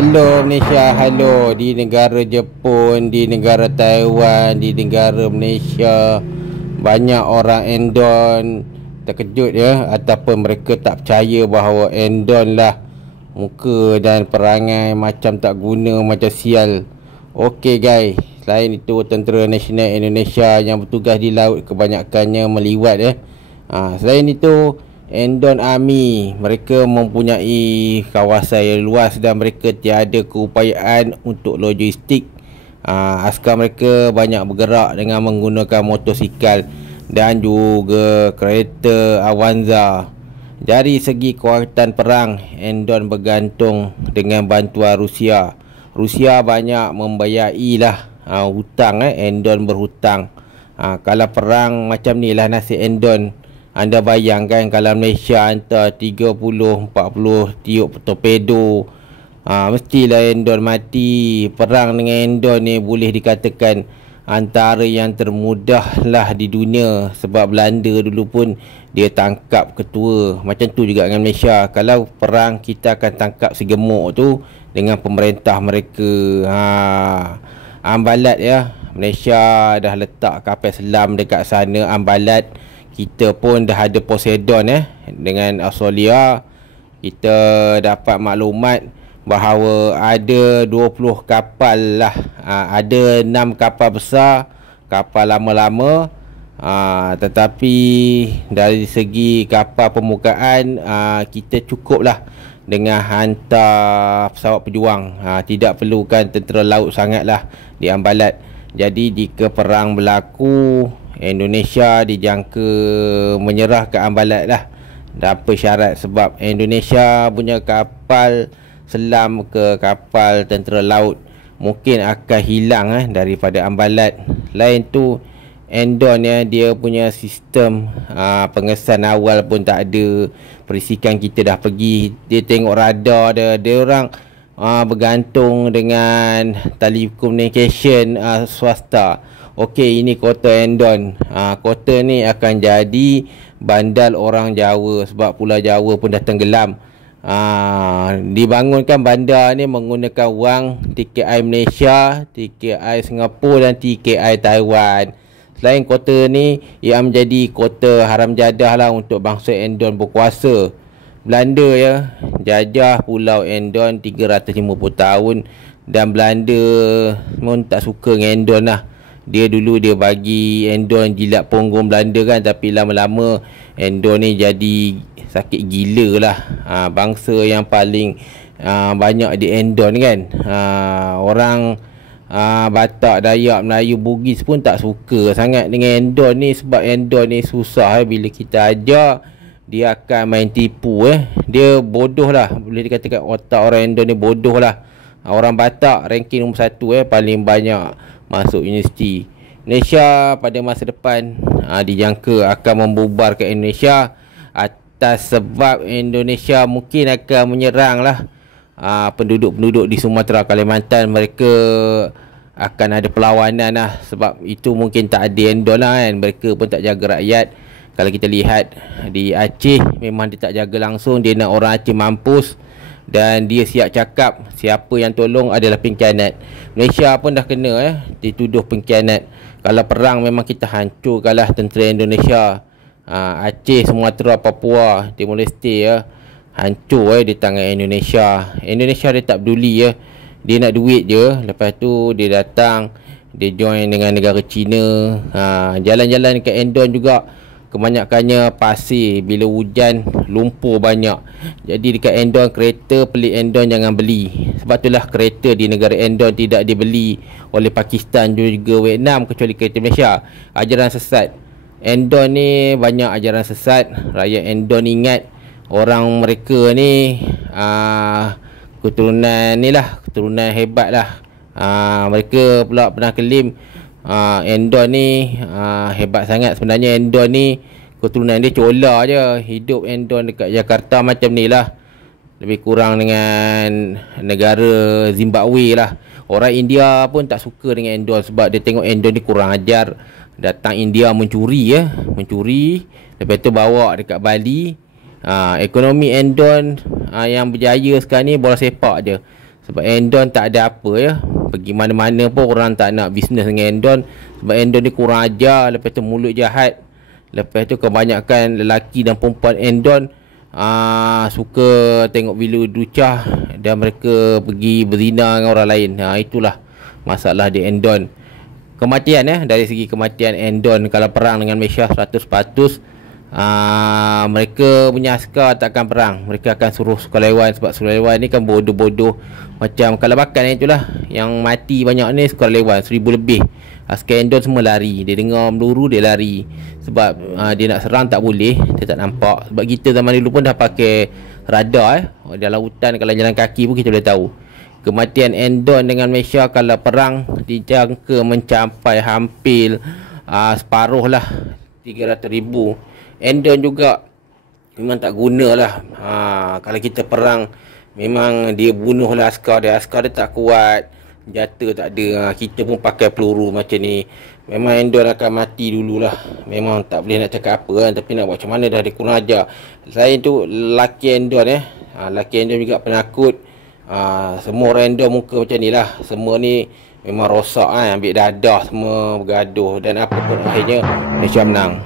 Halo Malaysia, halo di negara Jepun, di negara Taiwan, di negara Malaysia. Banyak orang endon terkejut ya, ataupun mereka tak percaya bahawa endon lah muka dan perangai macam tak guna, macam sial. Okey guys, selain itu Tentera Nasional Indonesia yang bertugas di laut kebanyakannya meliwat ya. Selain itu Endon Army, mereka mempunyai kawasan yang luas dan mereka tiada keupayaan untuk logistik. Askar mereka banyak bergerak dengan menggunakan motosikal dan juga kereta Avanza. Dari segi kekuatan perang, Endon bergantung dengan bantuan Rusia. Rusia banyak membayai hutang. Endon berhutang. Kalau perang macam ni lah nasib Endon. Anda bayangkan kalau Malaysia hantar 30-40 tiup torpedo, mestilah Endon mati. Perang dengan Endon ni boleh dikatakan antara yang termudah lah di dunia. Sebab Belanda dulu pun dia tangkap ketua. Macam tu juga dengan Malaysia. Kalau perang kita akan tangkap si gemuk tu dengan pemerintah mereka. Ambalat ya, Malaysia dah letak kapal selam dekat sana Ambalat. Kita pun dah ada Poseidon dengan Australia. Kita dapat maklumat bahawa ada 20 kapal lah. Ada 6 kapal besar, kapal lama-lama. Tetapi dari segi kapal permukaan, kita cukup lah dengan hantar pesawat pejuang. Tidak perlukan tentera laut sangat lah di Ambalat. Jadi jika perang berlaku, Indonesia dijangka menyerah ke Ambalat lah tanpa syarat. Sebab Indonesia punya kapal selam ke kapal tentera laut mungkin akan hilang daripada Ambalat. Lain tu Endon dia punya sistem pengesan awal pun tak ada. Perisikan kita dah pergi, dia tengok radar dia orang bergantung dengan telekomunikasi swasta. Okey, ini kota Endon. Kota ni akan jadi bandar orang Jawa sebab Pulau Jawa pun dah tenggelam. Dibangunkan bandar ni menggunakan wang TKI Malaysia, TKI Singapura dan TKI Taiwan. Selain kota ni, ia menjadi kota haram jadah lah untuk bangsa Endon berkuasa. Belanda ya jajah Pulau Endon 350 tahun dan Belanda pun tak suka dengan Endon lah. Dia dulu dia bagi Endon jilat punggung Belanda kan, tapi lama-lama Endon ni jadi sakit gila lah. Bangsa yang paling banyak di Endon kan. Orang Batak, Dayak, Melayu, Bugis pun tak suka sangat dengan Endon ni. Sebab Endon ni susah bila kita ajar dia akan main tipu. Dia bodoh lah, boleh dikatakan otak orang Endon ni bodoh lah. Orang Batak ranking nombor 1 paling banyak masuk universiti. Malaysia pada masa depan dijangka akan membubarkan Indonesia atas sebab Indonesia mungkin akan menyerang lah penduduk-penduduk di Sumatera, Kalimantan. Mereka akan ada perlawanan lah. Sebab itu mungkin tak ada Endon lah kan. Mereka pun tak jaga rakyat. Kalau kita lihat di Aceh, memang dia tak jaga langsung. Dia nak orang Aceh mampus. Dan dia siap cakap siapa yang tolong adalah pengkhianat. Malaysia pun dah kena dituduh pengkhianat. Kalau perang memang kita hancurkanlah tentera Indonesia. Aceh, Sumatera, Papua, Timor Leste hancur di tangan Indonesia. Indonesia dia tak peduli dia nak duit je. Lepas tu dia datang, dia join dengan negara China. Jalan-jalan dekat Endon juga kebanyakannya pasir. Bila hujan lumpur banyak. Jadi dekat Endon, kereta pelik Endon jangan beli. Sebab itulah kereta di negara Endon tidak dibeli oleh Pakistan juga Vietnam, kecuali kereta Malaysia. Ajaran sesat Endon ni, banyak ajaran sesat. Rakyat Endon ingat orang mereka ni keturunan ni lah, keturunan hebat lah. Mereka pula pernah claim Endon ni hebat sangat. Sebenarnya Endon ni keturunan dia Chola je. Hidup Endon dekat Jakarta macam ni lah, lebih kurang dengan negara Zimbabwe lah. Orang India pun tak suka dengan Endon sebab dia tengok Endon ni kurang ajar. Datang India mencuri mencuri, lepas tu bawa dekat Bali. Ekonomi Endon yang berjaya sekarang ni bola sepak je. Sebab Endon tak ada apa ya. Pergi mana-mana pun orang tak nak bisnes dengan Endon. Sebab Endon ni kurang ajar. Lepas tu mulut jahat. Lepas tu kebanyakan lelaki dan perempuan Endon suka tengok video ducah dan mereka pergi berzina dengan orang lain. Itulah masalah di Endon. Kematian dari segi kematian Endon kalau perang dengan Malaysia 100%, mereka punya askar takkan perang. Mereka akan suruh sukarelawan. Sebab sukarelawan ni kan bodoh-bodoh. Macam kalau Bakan itulah yang mati banyak ni sukarelawan 1000 lebih. Askar Endon semua lari. Dia dengar meluru dia lari. Sebab dia nak serang tak boleh, dia tak nampak. Sebab kita zaman dulu pun dah pakai radar dalam hutan. Kalau jalan kaki pun kita boleh tahu. Kematian Endon dengan Malaysia kalau perang dijangka mencapai hampir separuh lah, 300,000. Endon juga memang tak guna lah. Kalau kita perang memang dia bunuh lah askar dia. Askar dia tak kuat, jatuh tak ada. Kita pun pakai peluru macam ni, memang Endon akan mati dululah. Memang tak boleh nak cakap apa kan. Tapi nak buat macam mana, dah dia kurang ajar. Selain tu laki Endon laki Endon juga penakut. Semua orang Endon muka macam ni lah. Semua ni memang rosak ambil dadah, semua bergaduh. Dan apa pun akhirnya Malaysia menang.